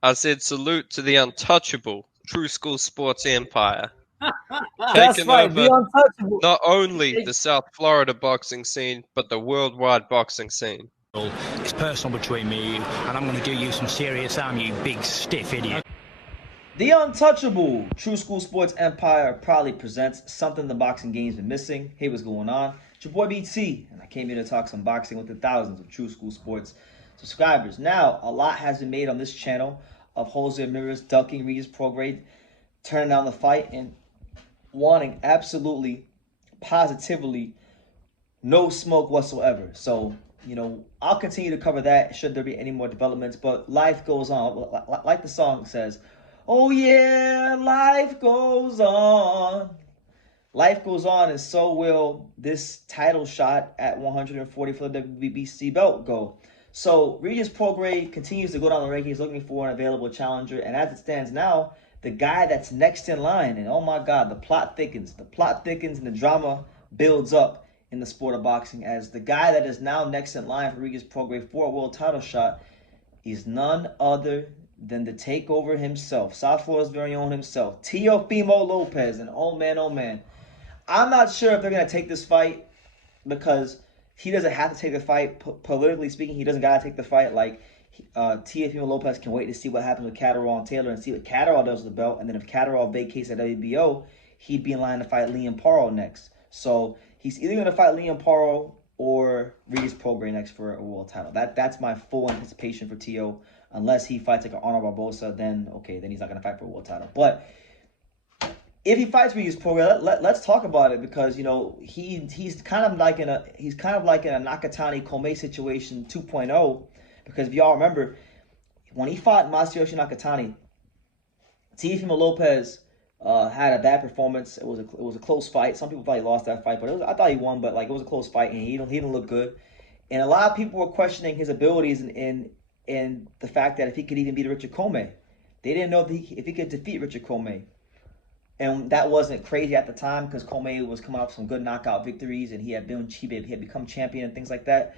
I said salute to the untouchable True School Sports Empire, That's taking right, the over untouchable. not only the South Florida boxing scene, but the worldwide boxing scene. It's personal between me and you, and I'm going to do you some serious harm, you big stiff idiot. The untouchable True School Sports Empire proudly presents something the boxing game's been missing. Hey, what's going on? It's your boy BT, and I came here to talk some boxing with the thousands of True School Sports subscribers. Now, a lot has been made on this channel of Jose Ramirez ducking Regis Prograis, turning down the fight, and wanting absolutely, positively no smoke whatsoever. So, I'll continue to cover that should there be any more developments, but life goes on. Like the song says, oh yeah, life goes on. Life goes on, and so will this title shot at 140 for the WBC belt go. So Regis Prograis continues to go down the rankings looking for an available challenger, and as it stands now, the guy that's next in line, and oh my God, the plot thickens. The plot thickens and the drama builds up in the sport of boxing as the guy that is now next in line for Regis Prograis for a world title shot is none other than the takeover himself, South Florida's very own himself, Teofimo Lopez. And oh man, I'm not sure if they're going to take this fight because he doesn't have to take the fight. Politically speaking, he doesn't got to take the fight. Like, Teofimo Lopez can wait to see what happens with Catterall and Taylor and see what Catterall does with the belt. And then if Catterall vacates at WBO, he'd be in line to fight Liam Paro next. So he's either going to fight Liam Paro or Regis Prograis next for a world title. That's my full anticipation for Tio. Unless he fights like an Arnold Barbosa, then okay, then he's not going to fight for a world title. But if he fights Regis Prograis, let's talk about it because he's kind of like in a Nakatani Komei situation 2.0, because if y'all remember when he fought Masayoshi Nakatani, Teofimo Lopez had a bad performance. It was a close fight. Some people thought he lost that fight, but I thought he won. But like, it was a close fight, and he didn't look good. And a lot of people were questioning his abilities in the fact that if he could even beat Richard Comey. They didn't know if he could defeat Richard Comey. And that wasn't crazy at the time because Comey was coming off some good knockout victories and he had become champion and things like that.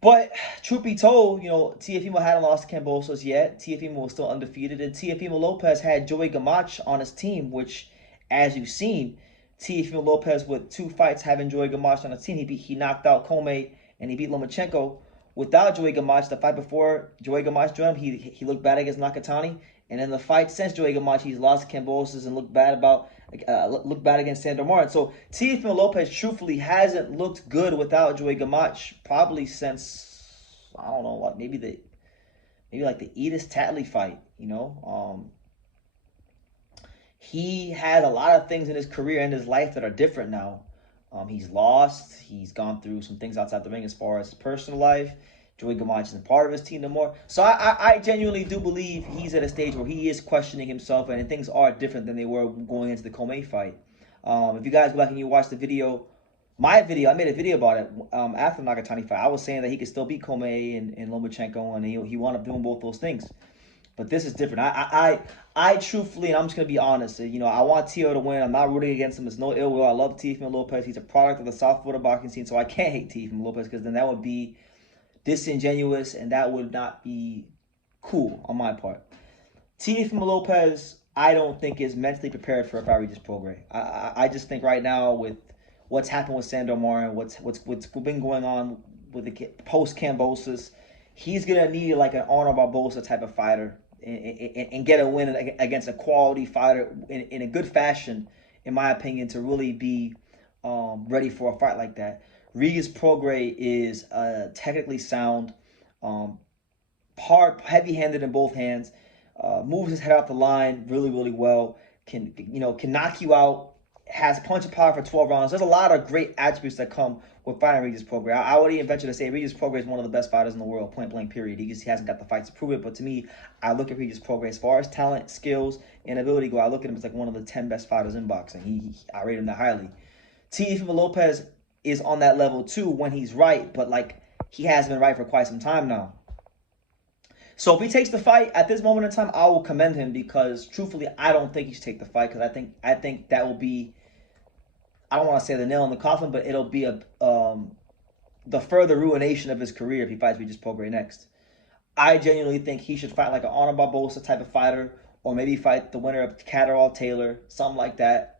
But truth be told, Teofimo hadn't lost to Kambosos yet. Teofimo was still undefeated, and Teofimo Lopez had Joey Gamache on his team, which, as you've seen, Teofimo Lopez with 2 fights having Joey Gamache on his team, he knocked out Comey and he beat Lomachenko. Without Joey Gamache, the fight before Joey Gamache joined him, he looked bad against Nakatani. And in the fight since Joey Gamache, he's lost to Kambosos and looked bad against Sandor Martin. So Teofimo Lopez truthfully hasn't looked good without Joey Gamache probably since, I don't know, what, maybe like the Edis Tatley fight. He had a lot of things in his career and his life that are different now. He's lost. He's gone through some things outside the ring as far as his personal life. Joey Gamache isn't part of his team no more. So I genuinely do believe he's at a stage where he is questioning himself, and things are different than they were going into the Comey fight. If you guys go back and you watch the video, I made a video about it after the Nakatani fight. I was saying that he could still beat Comey and Lomachenko, and he wound up doing both those things. But this is different. I truthfully, and I'm just going to be honest, I want Tio to win. I'm not rooting against him. It's no ill will. I love Teofimo Lopez. He's a product of the South Florida boxing scene, so I can't hate Teofimo Lopez because then that would be disingenuous and that would not be cool on my part. Teofimo Lopez, I don't think is mentally prepared for a fight with Regis Prograis. I just think right now with what's happened with Sandor Martin, what's been going on with the post Kambosos, he's gonna need like an Arnold Barbosa type of fighter and get a win against a quality fighter in a good fashion, in my opinion, to really be ready for a fight like that. Regis Prograis is technically sound, heavy-handed in both hands, moves his head out the line really well, can knock you out, has punching power for 12 rounds. There's a lot of great attributes that come with fighting Regis Prograis. I would even venture to say Regis Prograis is one of the best fighters in the world, point blank period. He hasn't got the fights to prove it, but to me, I look at Regis Prograis as far as talent, skills, and ability go. I look at him as like one of the 10 best fighters in boxing. I rate him that highly. Teofimo Lopez is on that level too when he's right, but like he hasn't been right for quite some time now. So if he takes the fight at this moment in time, I will commend him because truthfully, I don't think he should take the fight because I think that will be, I don't want to say the nail in the coffin, but it'll be the further ruination of his career if he fights Regis Prograis next. I genuinely think he should fight like an Honor Barbosa type of fighter, or maybe fight the winner of Catterall Taylor, something like that.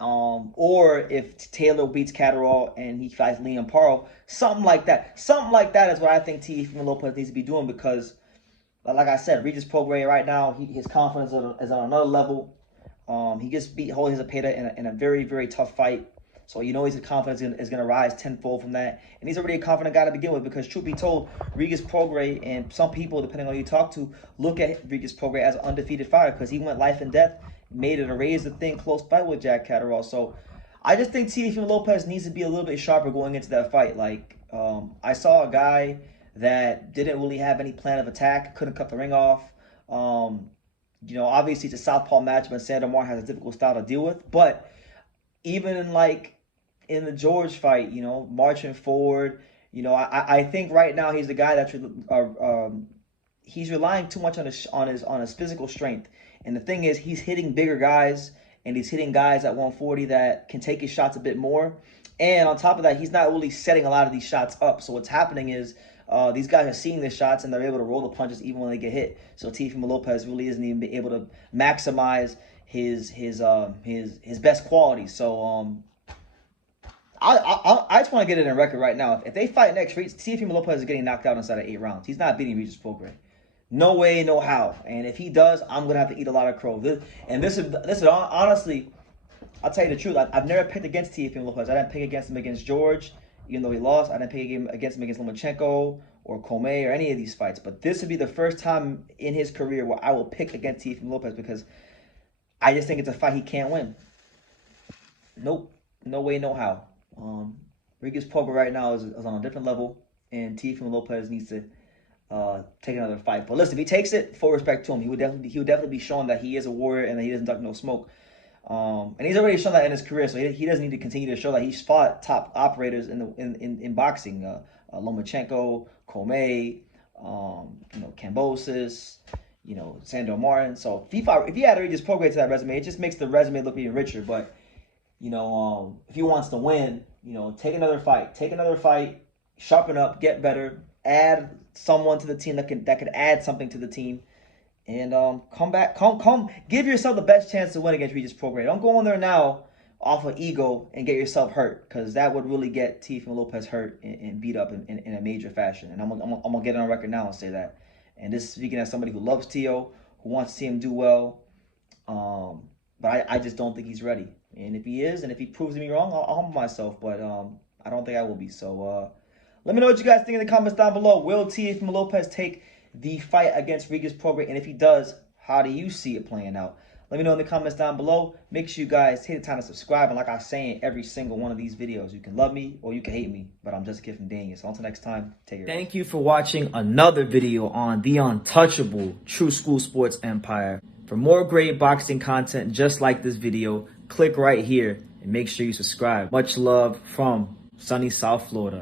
Or if Taylor beats Catterall and he fights Liam Paro, something like that. Something like that is what I think Teofimo Lopez needs to be doing, because, like I said, Regis Prograis right now, his confidence is on another level. He just beat Jose Ramirez in a very, very tough fight. So his confidence is going to rise tenfold from that. And he's already a confident guy to begin with, because truth be told, Regis Prograis, and some people, depending on who you talk to, look at Regis Prograis as an undefeated fighter, because he went life and death, made it a razor-thin close fight with Jack Catterall. So I just think Teofimo Lopez needs to be a little bit sharper going into that fight. Like, I saw a guy that didn't really have any plan of attack, couldn't cut the ring off. Obviously it's a southpaw match, but Sandor Martin has a difficult style to deal with. But even in the George fight, marching forward, I think right now he's the guy that's he's relying too much on his physical strength. And the thing is, he's hitting bigger guys, and he's hitting guys at 140 that can take his shots a bit more. And on top of that, he's not really setting a lot of these shots up. So what's happening is these guys are seeing the shots, and they're able to roll the punches even when they get hit. So Teofimo Lopez really isn't even able to maximize his best qualities. So I just want to get it in record right now. If they fight next week, Teofimo Lopez is getting knocked out inside of 8 rounds. He's not beating Regis Prograis. No way, no how. And if he does, I'm gonna have to eat a lot of crow. This is honestly, I'll tell you the truth. I've never picked against Teofimo Lopez. I didn't pick against him against George, even though he lost. I didn't pick against him against Lomachenko or Comey or any of these fights. But this would be the first time in his career where I will pick against Teofimo Lopez, because I just think it's a fight he can't win. Nope, no way, no how. Regis Prograis right now is on a different level, and Teofimo Lopez needs to take another fight. But listen, if he takes it, full respect to him. He would definitely be showing that he is a warrior and that he doesn't duck no smoke. And he's already shown that in his career, so he doesn't need to continue to show that. He's fought top operators in boxing, Lomachenko, Comey, Kambosos, Sandor Martin. So if he had Regis Prograis to that resume, it just makes the resume look even richer. But if he wants to win, take another fight, sharpen up, get better, add someone to the team that could add something to the team, and come give yourself the best chance to win against Regis Prograis. Don't go in there now off of ego and get yourself hurt, because that would really get Teofimo Lopez hurt and beat up in a major fashion. And I'm gonna get it on record now and say that. And this is speaking as somebody who loves Teo, who wants to see him do well. But I just don't think he's ready. And if he is, and if he proves me wrong, I'll humble myself. But I don't think I will be. So let me know what you guys think in the comments down below. Will Teofimo Lopez take the fight against Regis Prograis? And if he does, how do you see it playing out? Let me know in the comments down below. Make sure you guys take the time to subscribe. And like I say in every single one of these videos, you can love me or you can hate me, but I'm just a kid from Daniel. So until next time, take care. Thank you for watching another video on the untouchable True School Sports Empire. For more great boxing content just like this video, click right here and make sure you subscribe. Much love from sunny South Florida.